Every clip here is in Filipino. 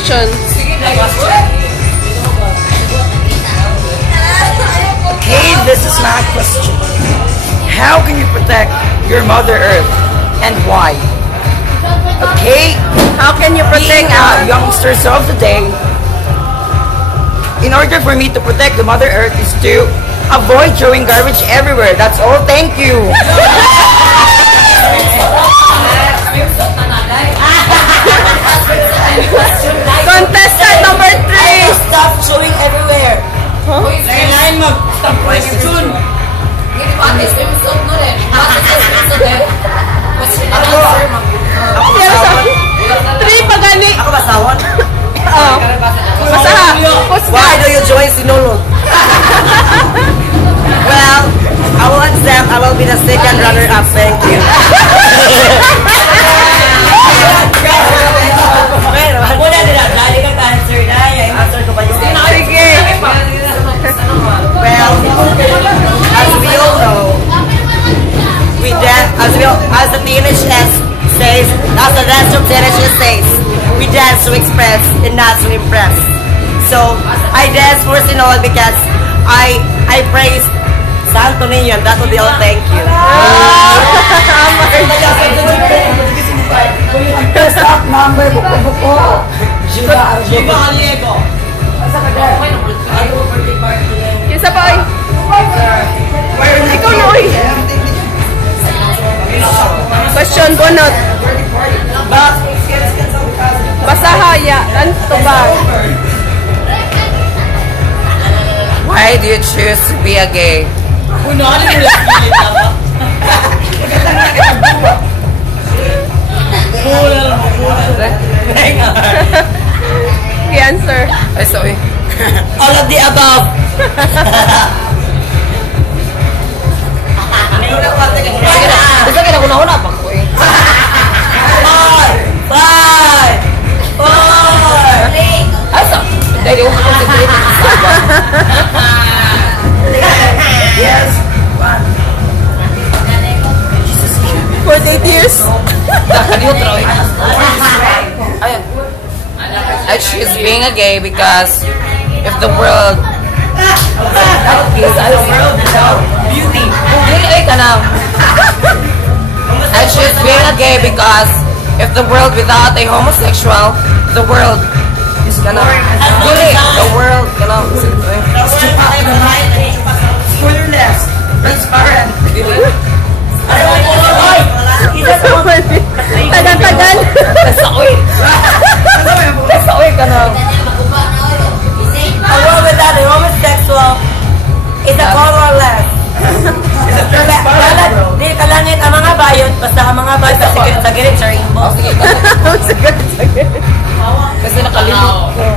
question. Okay, this is my question. How can you protect your Mother Earth and why? Okay, How can you protect youngsters of the day, in order for me to protect the Mother Earth is to avoid throwing garbage everywhere. That's all. Thank you. contestant number 3? Stop throwing everywhere. Three pagani. Ako basawon. Oh. Basaha. Why do you join Sinulog? Well, I will accept. I will be the second runner-up. Thank you. Sige. Well, as we all know, as the teenage says, as the rest of teenagers says, we dance to express and not to impress. So I dance for Sinol because I praise Santo Niño, and that will be all. Thank you. Stop number buko. Isa pa oy. Ikaw na oy. Question bunot. Basahaya. Tanto ba? Why do you choose to be a gay? Answer. Ay, sorry. All of the above. Gusto ka na kuna-una pa ko eh. 5, 4. Asa? Dahil yung concentrate sa sabang. Yes. 48 years. I choose being a gay because if the world beauty. I choose being a gay because if the world without a homosexual, the world is gonna the world gonna colorless, transparent. Tagal-tagal. Kasaoy ka na. A world without a homosexual is a colorless. Di kalangit ang mga bayot, basta ang mga bayot sa girit sa rainbow. Sige. Kasi nakalimot ko.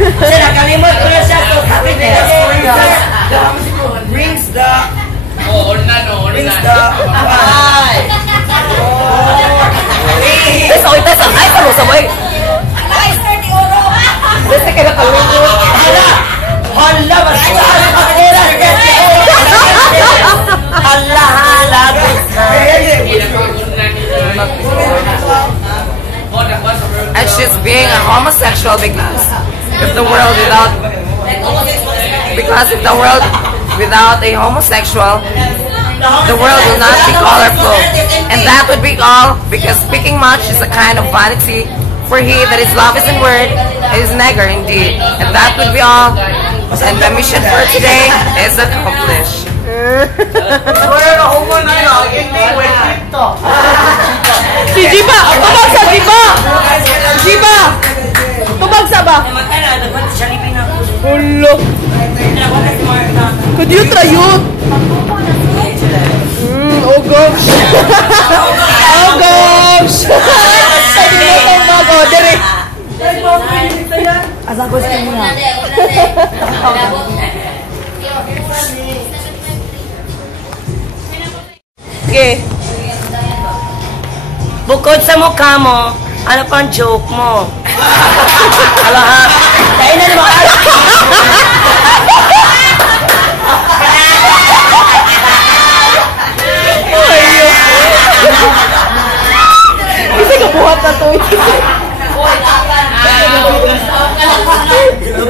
Kasi nakalimot ko na siya. So happiness brings the ay, sabay. Kasi kaya nakalimot. Hala, and she's being a homosexual because if the world without a homosexual, the world will not be colorful. And that would be all, because speaking much is a kind of vanity, for he that is love is in word, is negger indeed. And that would be all. And the mission for today is accomplished. Si Jiba! Pabagsa, Jiba! Jiba! Pabagsa ba? Ulo! Could you try it? Oh gosh! Oh gosh! Sabi mo itong bago, dire! Asa gusto mo na? Okay. Bukod sa mukha mo, ano pang joke mo? Ala ha? Dahil na naman. Ratatouille.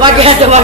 Bagay na